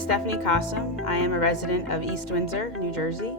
is Stephanie Cossum. I am a resident of East Windsor, New Jersey.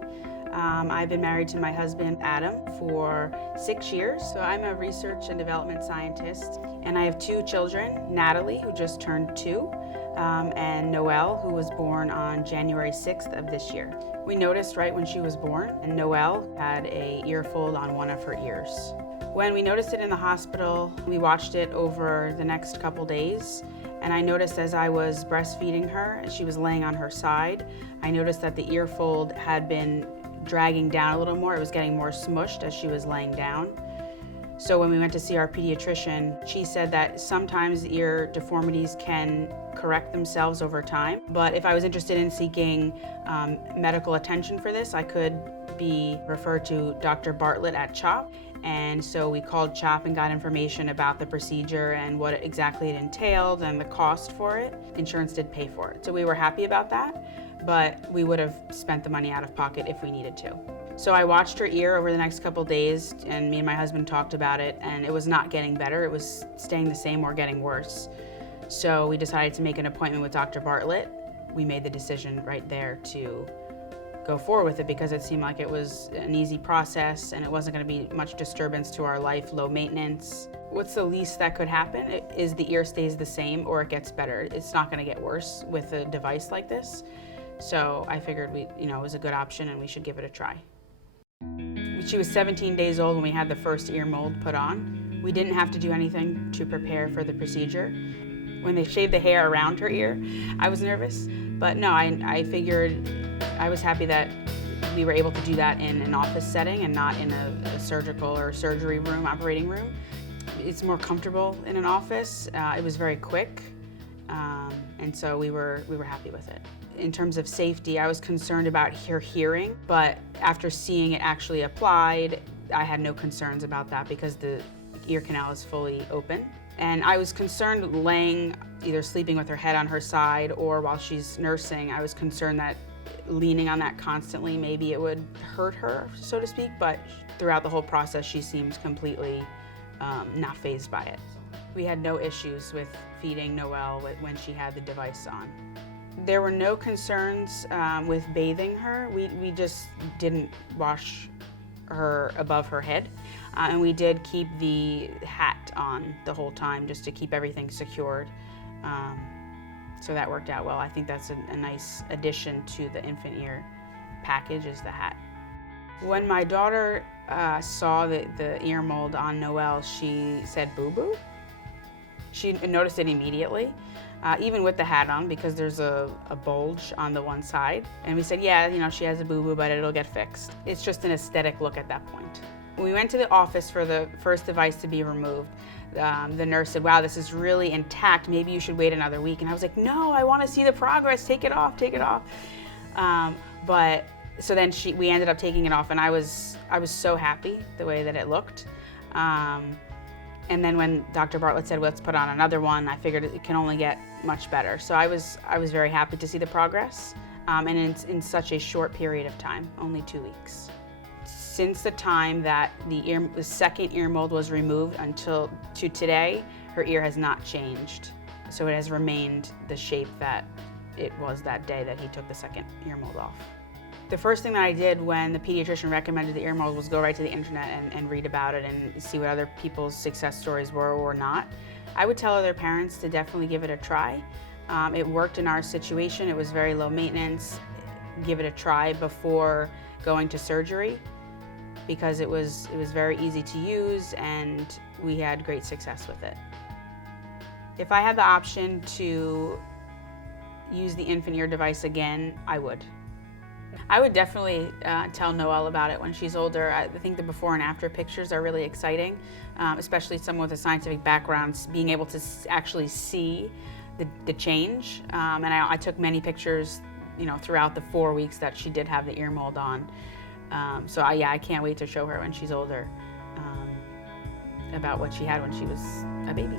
I've been married to my husband, Adam, for 6 years. So I'm a research and development scientist, and I have 2 children, Natalie, who just turned 2, and Noelle, who was born on January 6th of this year. We noticed right when she was born, and Noelle had an ear fold on one of her ears. When we noticed it in the hospital, we watched it over the next couple days, and I noticed as I was breastfeeding her, and she was laying on her side, I noticed that the ear fold had been dragging down a little more. It was getting more smushed as she was laying down. So when we went to see our pediatrician, she said that sometimes ear deformities can correct themselves over time. But if I was interested in seeking medical attention for this, I could be referred to Dr. Bartlett at CHOP. And so we called CHOP and got information about the procedure and what exactly it entailed and the cost for it. Insurance did pay for it. So we were happy about that, but we would have spent the money out of pocket if we needed to. So I watched her ear over the next couple days, and me and my husband talked about it, and it was not getting better. It was staying the same or getting worse. So we decided to make an appointment with Dr. Bartlett. We made the decision right there to go forward with it because it seemed like it was an easy process and it wasn't going to be much disturbance to our life, low maintenance. What's the least that could happen is the ear stays the same or it gets better. It's not going to get worse with a device like this. So I figured it was a good option and we should give it a try. She was 17 days old when we had the first ear mold put on. We didn't have to do anything to prepare for the procedure. When they shaved the hair around her ear, I was nervous, but no, I figured I was happy that we were able to do that in an office setting and not in a surgical or surgery room, operating room. It's more comfortable in an office. It was very quick, and so we were happy with it. In terms of safety, I was concerned about her hearing, but after seeing it actually applied, I had no concerns about that because the ear canal is fully open. And I was concerned laying, either sleeping with her head on her side or while she's nursing, I was concerned that leaning on that constantly, maybe it would hurt her, so to speak, but throughout the whole process, she seemed completely not fazed by it. We had no issues with feeding Noelle when she had the device on. There were no concerns with bathing her. We just didn't wash her above her head. And we did keep the hat on the whole time just to keep everything secured. So that worked out well. I think that's a nice addition to the InfantEar package is the hat. When my daughter saw the ear mold on Noelle, she said boo-boo. She noticed it immediately, even with the hat on because there's a bulge on the one side. And we said, yeah, she has a boo-boo, but it'll get fixed. It's just an aesthetic look at that point. When we went to the office for the first device to be removed, the nurse said, wow, this is really intact. Maybe you should wait another week. And I was like, no, I want to see the progress. Take it off, take it off. But so then we ended up taking it off, and I was so happy the way that it looked. And then when Dr. Bartlett said, let's put on another one, I figured it can only get much better. So I was very happy to see the progress, and in such a short period of time, only 2 weeks. Since the time that the second ear mold was removed until to today, her ear has not changed. So it has remained the shape that it was that day that he took the second ear mold off. The first thing that I did when the pediatrician recommended the ear mold was go right to the internet and read about it and see what other people's success stories were or not. I would tell other parents to definitely give it a try. It worked in our situation. It was very low maintenance. Give it a try before going to surgery, because it was very easy to use and we had great success with it. If I had the option to use the InfantEar device again, I would. I would definitely tell Noelle about it when she's older. I think the before and after pictures are really exciting, especially someone with a scientific background, being able to actually see the change. And I took many pictures, throughout the 4 weeks that she did have the ear mold on. So I can't wait to show her when she's older about what she had when she was a baby.